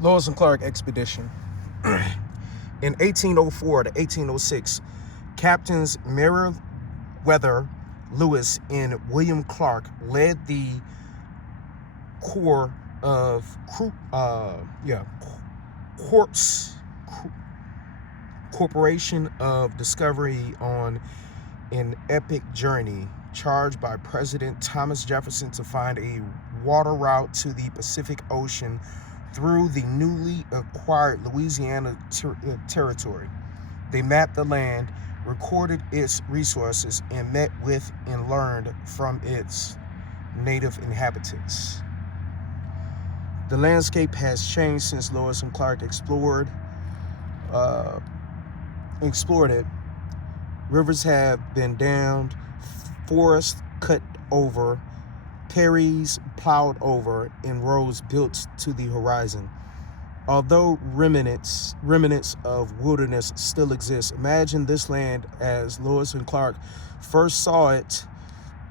Lewis and Clark expedition. In 1804 to 1806, Captains Meriwether Lewis and William Clark led the Corps of Corporation of Discovery on an epic journey charged by President Thomas Jefferson to find a water route to the Pacific Ocean through the newly acquired Louisiana territory. They mapped the land, recorded its resources, and met with and learned from its native inhabitants. The landscape has changed since Lewis and Clark explored it. Rivers have been dammed, forests cut over, prairies plowed over, and roads built to the horizon. Although remnants of wilderness still exist, imagine this land as Lewis and Clark first saw it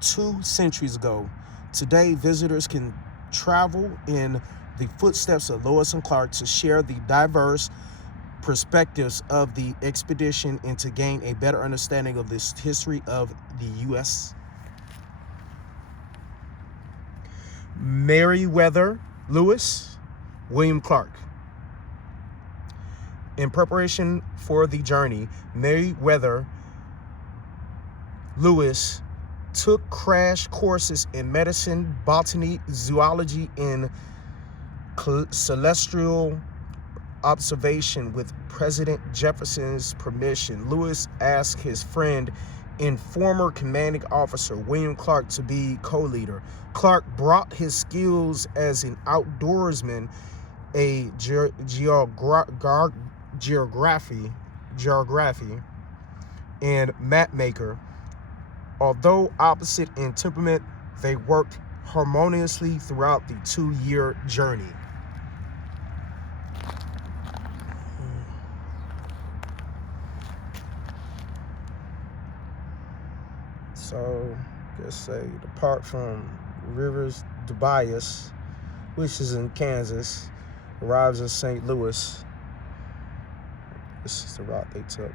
2 centuries ago. Today, visitors can travel in the footsteps of Lewis and Clark to share the diverse perspectives of the expedition and to gain a better understanding of this history of the U.S. Meriwether Lewis, William Clark. In preparation for the journey, Meriwether Lewis took crash courses in medicine, botany, zoology, and celestial observation with President Jefferson's permission. Lewis asked his friend and former commanding officer William Clark to be co-leader. Clark brought his skills as an outdoorsman, a geography and map maker. Although opposite in temperament, they worked harmoniously throughout the 2-year journey. So, let's say, depart from Rivers du Bias, which is in Kansas, arrives in St. Louis. This is the route they took.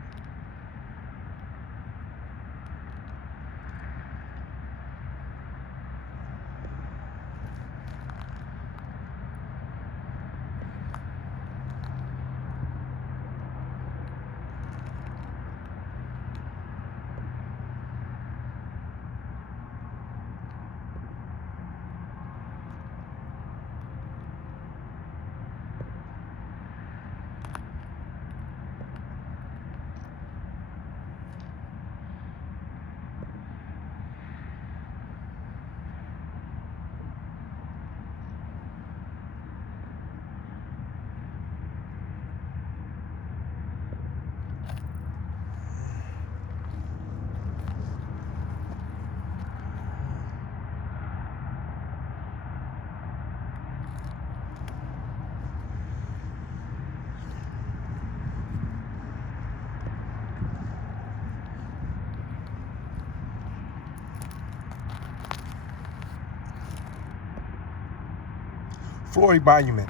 Floyd Monument.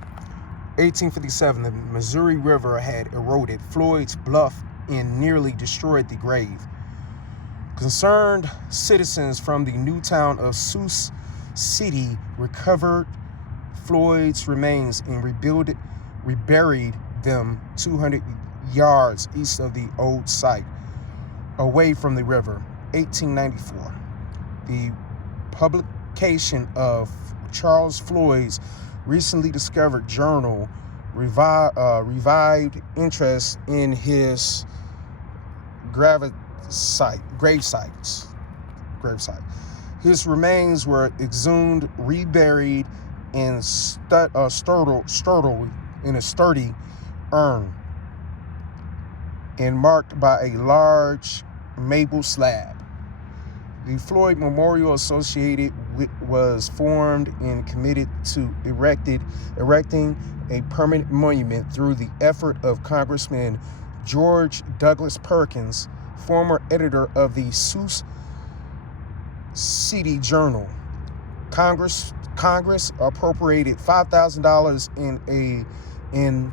1857, the Missouri River had eroded Floyd's bluff and nearly destroyed the grave. Concerned citizens from the new town of Sioux City recovered Floyd's remains and reburied them 200 yards east of the old site, away from the river. 1894, the publication of Charles Floyd's recently discovered journal revived interest in his gravesite. His remains were exhumed, reburied, and sturdy in a sturdy urn, and marked by a large maple slab. The Floyd Memorial Associated was formed and committed to erecting a permanent monument through the effort of Congressman George Douglas Perkins, former editor of the Sioux City Journal. Congress appropriated $5,000 in a and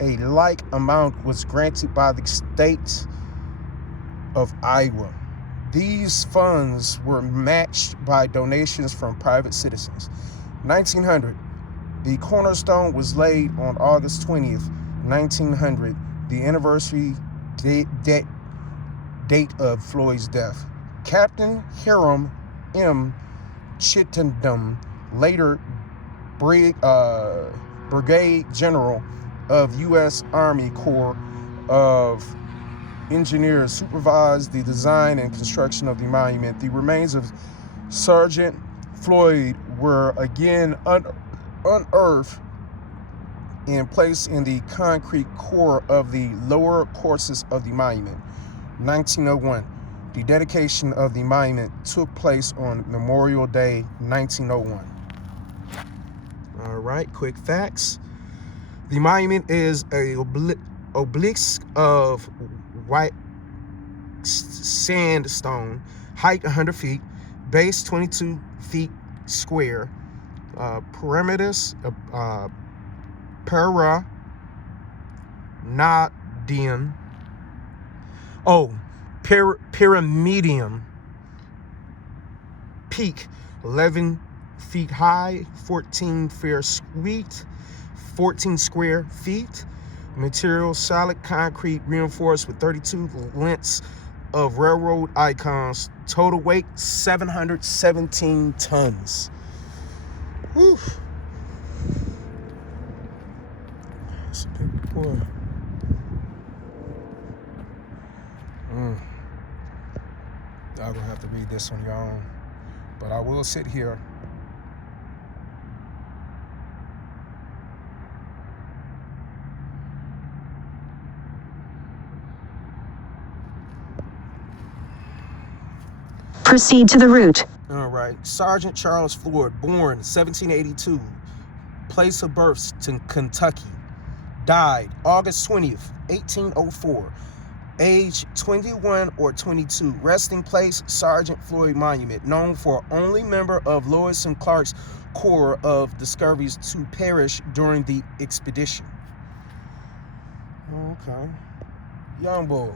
a like amount was granted by the state of Iowa. These funds were matched by donations from private citizens. 1900, the cornerstone was laid on August 20th, 1900, the anniversary date of Floyd's death. Captain Hiram M. Chittenden, later Brigade General of U.S. Army Corps of Engineers, supervised the design and construction of the monument. The remains of Sergeant Floyd were again unearthed and placed in the concrete core of the lower courses of the monument. 1901. The dedication of the monument took place on Memorial Day, 1901. All right, quick facts. The monument is a obelisk of white sandstone, height 100 feet, base 22 feet square, perimeters pyramidium, peak 11 feet high, 14 square feet. Material solid concrete reinforced with 32 lengths of railroad icons. Total weight 717 tons. Whew. That's a big boy. Y'all gonna have to read this on your own, but I will sit here. Proceed to the route. All right. Sergeant Charles Floyd, born 1782, place of birth to Kentucky, died August 20th, 1804, age 21 or 22, resting place Sergeant Floyd Monument, known for only member of Lewis and Clark's Corps of Discoveries to perish during the expedition. Okay. Young boy.